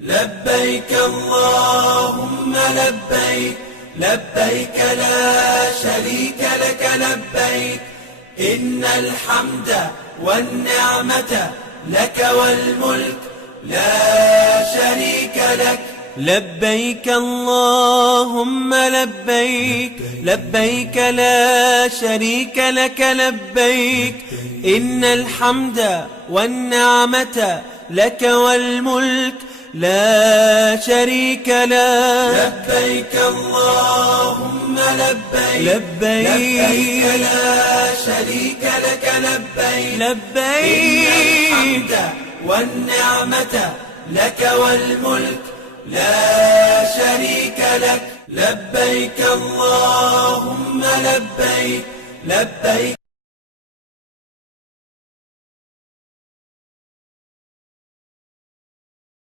لبيك اللهم لبيك، لبيك لا شريك لك لبيك، إن الحمد والنعمة لك والملك لا شريك لك. لبيك اللهم لبيك، لبيك لا شريك لك لبيك، إن الحمد والنعمة لك والملك لا شريك لك. لبيك اللهم لبيك، لبيك لا شريك لك لبيك، لبيك إن الحمد والنعمة لك والملك لا شريك لك. لبيك اللهم لبيك، لبيك